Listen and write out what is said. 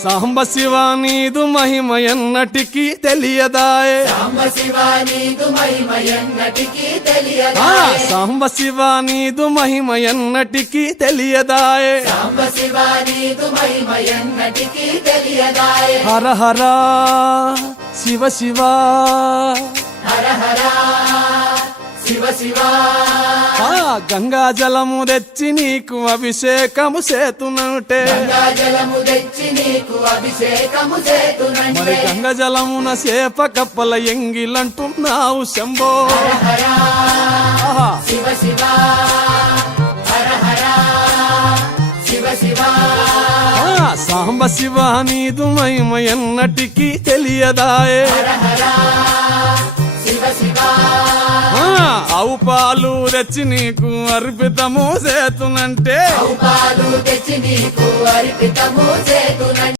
సాంబ శివ నీదు మహిమ ఎన్నటికీ తెలియదాయే సాంబ శివ నీదు మహిమ ఎన్నటికీ తెలియదాయే సాంబ శివ నీదు మహిమ ఎన్నటికీ తెలియదాయే సాంబ శివ నీదు మహిమ ఎన్నటికీ తెలియదాయే హర హర శివ శివ హర హర శివ శివ గంగా జలము తెచ్చి నీకు అభిషేకము చేతునంటే గంగా జలము తెచ్చి నీకు అభిషేకము మరి చేతునంటే గంగ జలమున చేప కప్పల ఎంగిలంటున్నావు శంభో హర ఆహా. శివ శివ హర హర శివ శివ సాంబ శివ నీదు మహిమ ఎన్నటికీ తెలియదాయే హర హర శివ శివ ఆవు పాలు తెచ్చి నీకు అర్పితము చేతునంటే పాలు తెచ్చి నీకు అర్పితము చేతునంటే